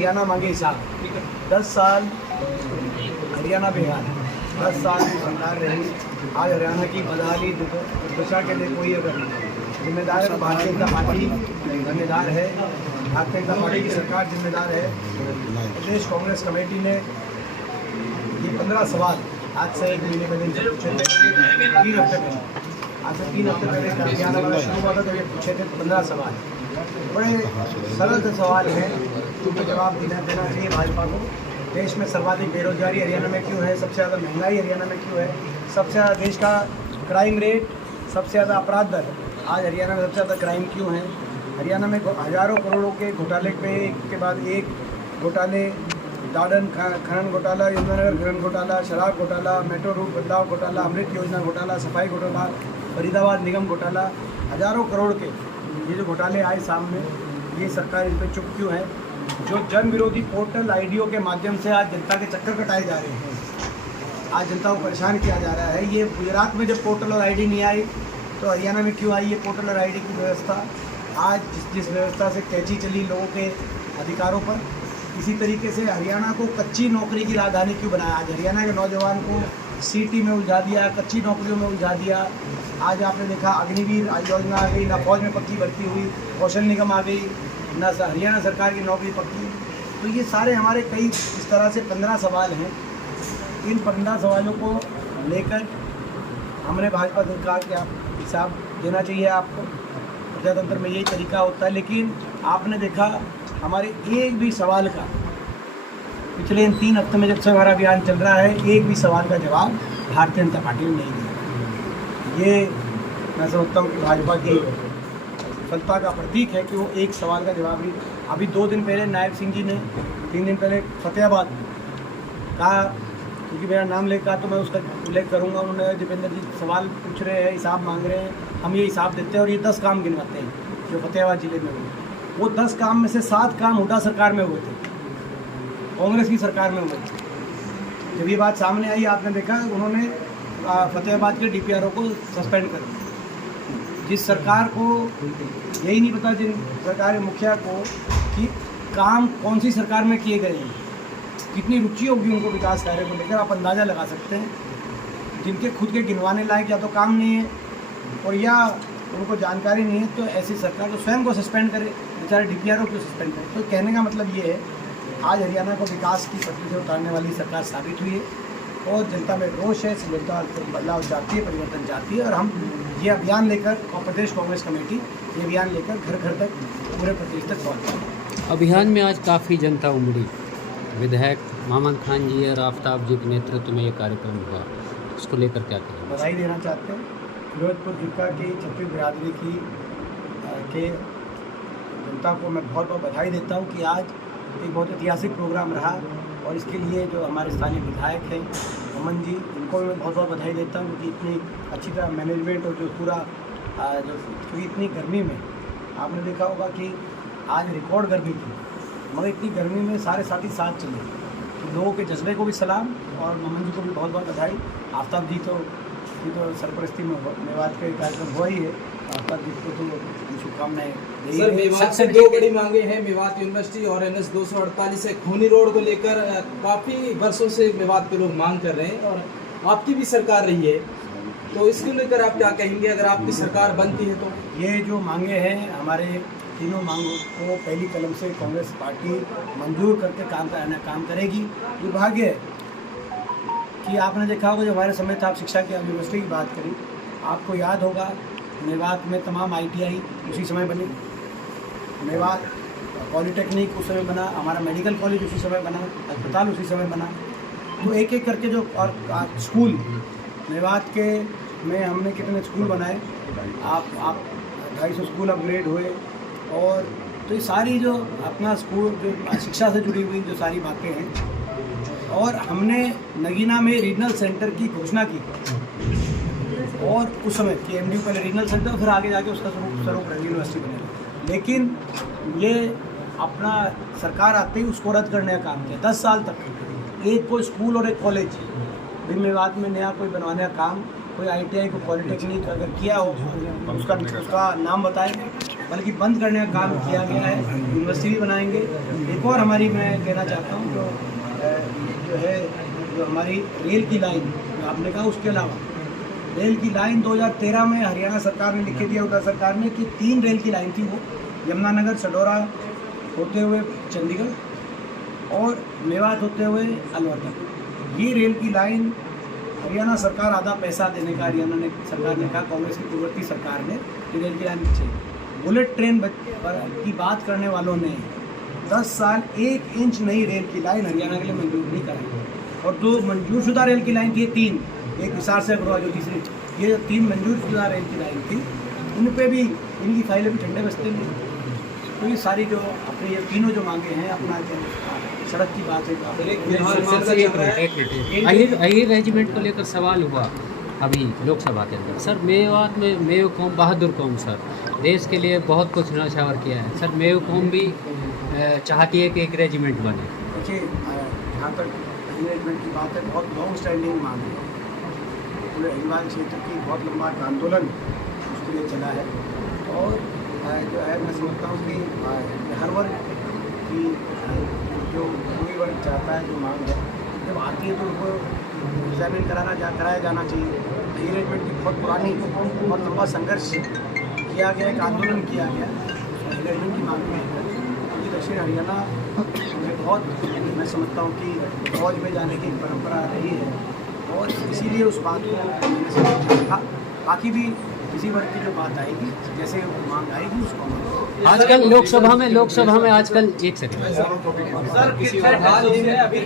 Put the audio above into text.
हरियाणा मांगे हिसाब। 10 साल हरियाणा बिहार 10 साल की सरकार रही। आज हरियाणा की बदहाली दुर्दशा के लिए कोई अगर जिम्मेदार है तो भारतीय जनता पार्टी जिम्मेदार है। भारतीय जनता पार्टी की सरकार जिम्मेदार है। प्रदेश कांग्रेस कमेटी ने ये 15 सवाल आज से 1 महीने पहले पूछे थे, 3 हफ्ते पहले, आज से 3 हफ्ते पहले अभियान वाला शुरू हुआ था तो ये पूछे थे 15 सवाल। बड़े सरल से सवाल हैं, उनको जवाब देना चाहिए भाजपा को। देश में सर्वाधिक बेरोजगारी हरियाणा में क्यों है? सबसे ज़्यादा महंगाई हरियाणा में क्यों है? सबसे ज़्यादा देश का क्राइम रेट, सबसे ज़्यादा अपराध दर आज हरियाणा में सबसे ज़्यादा क्राइम क्यों है? हरियाणा में हज़ारों करोड़ों के घोटाले पे एक के बाद एक घोटाले, दादन खनन घोटाला, यमुनानगर खनन घोटाला, शराब घोटाला, मेट्रो रूट बदलाव घोटाला, अमृत योजना घोटाला, सफाई घोटाला, फरीदाबाद निगम घोटाला, हज़ारों करोड़ के ये जो घोटाले आए सामने, ये सरकार इन पर चुप क्यों है? जो जन विरोधी पोर्टल आईडीओ के माध्यम से आज जनता के चक्कर कटाए जा रहे हैं, आज जनता को परेशान किया जा रहा है। ये गुजरात में जब पोर्टल और आईडी नहीं आई तो हरियाणा में क्यों आई ये पोर्टल और आईडी की व्यवस्था? आज जिस व्यवस्था से कैची चली लोगों के अधिकारों पर, इसी तरीके से हरियाणा को कच्ची नौकरी की राजधानी क्यों बनाया? आज हरियाणा के नौजवान को सीटी में उलझा दिया, कच्ची नौकरियों में उलझा दिया। आज आपने देखा अग्निवीर योजना आ गई, ना फौज में पक्की भर्ती हुई, कौशल निगम आ गई, ना हरियाणा सरकार की नौकरी पक्की। तो ये सारे हमारे कई इस तरह से 15 सवाल हैं। इन 15 सवालों को लेकर हमने भाजपा सरकार के आप हिसाब देना चाहिए आपको। प्रजातंत्र में यही तरीका होता है, लेकिन आपने देखा हमारे एक भी सवाल का पिछले इन 3 हफ्ते में जब से हमारा अभियान चल रहा है, एक भी सवाल का जवाब भारतीय जनता पार्टी ने नहीं दिया। ये मैं समझता हूँ कि भाजपा की सफलता का प्रतीक है कि वो एक सवाल का जवाब नहीं। अभी 2 दिन पहले नायब सिंह जी ने 3 दिन पहले फतेहाबाद कहा, क्योंकि मेरा नाम लेकर कहा तो मैं उसका उल्लेख करूँगा। उन्होंने दीपेंद्र जी सवाल पूछ रहे हैं, हिसाब मांग रहे हैं, हम ये हिसाब देते हैं और ये 10 काम गिनवाते हैं जो फतेहाबाद जिले में हुए। वो 10 काम में से 7 काम हुड्डा सरकार में हुए थे, कांग्रेस की सरकार में हुए थे। जब ये बात सामने आई आपने देखा उन्होंने फतेहाबाद के डीपीआरओ को सस्पेंड कर दिया। जिस सरकार को यही नहीं पता, जिन सरकारी मुखिया को कि काम कौन सी सरकार में किए गए हैं, कितनी रुचि होगी उनको विकास कार्य को लेकर, आप अंदाज़ा लगा सकते हैं। जिनके खुद के गिनवाने लायक या तो काम नहीं है और या उनको जानकारी नहीं है, तो ऐसी सरकार को स्वयं को सस्पेंड करे, बेचारे डीपीआरओ को सस्पेंड करे। तो कहने का मतलब ये है, आज हरियाणा को विकास की पटरी से उतारने वाली सरकार साबित हुई है और जनता में रोष है, जनता बदलाव चाहती है, परिवर्तन चाहती है। और हम ये अभियान लेकर और प्रदेश कांग्रेस कमेटी ये अभियान लेकर घर घर तक पूरे प्रदेश तक पहुँच। अभियान में आज काफ़ी जनता उमड़ी। विधायक मामन खान जी और आफ्ताब जी के नेतृत्व में ये कार्यक्रम हुआ, उसको लेकर क्या कहें? बधाई देना चाहते हैं फिरोजपुर जिला की छत्तीस बिरादरी की के जनता को मैं बहुत बहुत बधाई देता हूँ कि आज एक बहुत ऐतिहासिक प्रोग्राम रहा। और इसके लिए जो हमारे स्थानीय विधायक हैं अमन जी, इनको भी मैं बहुत बहुत बधाई देता हूँ कि इतनी अच्छी तरह मैनेजमेंट और जो पूरा जो क्योंकि इतनी गर्मी में आपने देखा होगा कि आज रिकॉर्ड गर्मी थी, मगर इतनी गर्मी में सारे साथी साथ चले। तो लोगों के जज्बे को भी सलाम और अमन जी को भी बहुत बहुत बधाई। आफ्ताब जी तो सरपरस्ती में मेवात का कार्यक्रम हुआ ही है, आफ्ताब जी को तो शुभकामनाएं। सर, मेवात से 2 बड़ी मांगे हैं, मेवात यूनिवर्सिटी और NH 248 है, खूनी रोड को लेकर काफ़ी वर्षों से मेवात के लोग मांग कर रहे हैं और आपकी भी सरकार रही है, तो इसको लेकर आप क्या कहेंगे अगर आपकी सरकार बनती है तो? ये जो मांगे हैं हमारे तीनों मांगों को पहली कलम से कांग्रेस पार्टी मंजूर करके काम करेगी। दुर्भाग्य है कि आपने देखा होगा जो हमारे समय था, आप शिक्षा की यूनिवर्सिटी की बात करी, आपको याद होगा मेवात में तमाम ITI उसी समय बनी, मेवात पॉलिटेक्निक उस समय बना, हमारा मेडिकल कॉलेज उसी समय बना, अस्पताल उसी समय बना। तो एक एक करके जो और स्कूल मेवात के में हमने कितने स्कूल बनाए, आप 250 स्कूल अपग्रेड हुए। और तो ये सारी जो अपना स्कूल जो शिक्षा से जुड़ी हुई जो सारी बातें हैं, और हमने नगीना में रीजनल सेंटर की घोषणा की और उस समय कि MDU पहले रीजनल सेंटर, फिर आगे जाके उसका स्वरूप यूनिवर्सिटी बनेगा। लेकिन ये अपना सरकार आते ही उसको रद्द करने का काम किया। 10 साल तक एक कोई स्कूल और एक कॉलेज भी मेवात में नया कोई बनवाने का काम, कोई ITI को पॉलिटेक्निक अगर किया हो उसका नाम बताएं। बल्कि बंद करने का काम किया गया है। यूनिवर्सिटी भी बनाएंगे। एक और हमारी मैं कहना चाहता हूँ जो है जो हमारी रेल की लाइन आपने कहा, उसके अलावा रेल की लाइन 2013 में हरियाणा सरकार ने लिख के दिया उत्तर सरकार ने कि 3 रेल की लाइन थी, वो यमुनानगर सडौरा होते हुए चंडीगढ़ और मेवात होते हुए अलवर तक। ये रेल की लाइन हरियाणा सरकार आधा पैसा देने का हरियाणा ने सरकार ने कहा, कांग्रेस की पूर्ववर्ती सरकार ने ये रेल की लाइन चाहिए। बुलेट ट्रेन की बात करने वालों ने 10 साल 1 इंच नई रेल की लाइन हरियाणा के लिए मंजूर नहीं कराई। और 2 मंजूरशुदा रेल की लाइन थी, 3, एक हिसार से अग्रवाल जो तीसरी, ये 3 मंजूरशुदा रेल की लाइन थी, इन पे भी इनकी फाइलें भी ठंडे बस्ते में। तो ये सारी जो अपनी ये तीनों जो मांगे हैं, अपना सड़क की बात है, अहिर रेजिमेंट को लेकर सवाल हुआ अभी लोकसभा के अंदर। सर मेवात में मेयो कौम बहादुर कौम सर देश के लिए बहुत कुछ न्यौछावर किया है सर। मेयो कौम भी चाहती है कि एक रेजिमेंट बने। देखिए जहाँ तक रेजिमेंट की बात है, बहुत लॉन्ग स्टैंडिंग मांग है। पूरे हिमालय क्षेत्र की बहुत लंबा आंदोलन उसके लिए चला है। और जो है मैं समझता हूँ कि हर वर्ग की जो कोई वर्ग चाहता है, जो मांग है, जब आती है तो उनको एग्जामिन कराया जाना चाहिए। ये रेजिमेंट की बहुत पुरानी बहुत लंबा संघर्ष किया गया, एक आंदोलन किया गया रेजिमेंट की मांग में। क्योंकि दक्षिण हरियाणा में बहुत मैं समझता हूँ कि फौज में जाने की एक परंपरा रही है और इसीलिए उस बात को मैंने समझा। बाकी भी किसी वर्ग की जो बात आएगी, जैसे मांग आएगी उसको आजकल लोकसभा में आजकल एक सेकंड सर हाल ही में अभी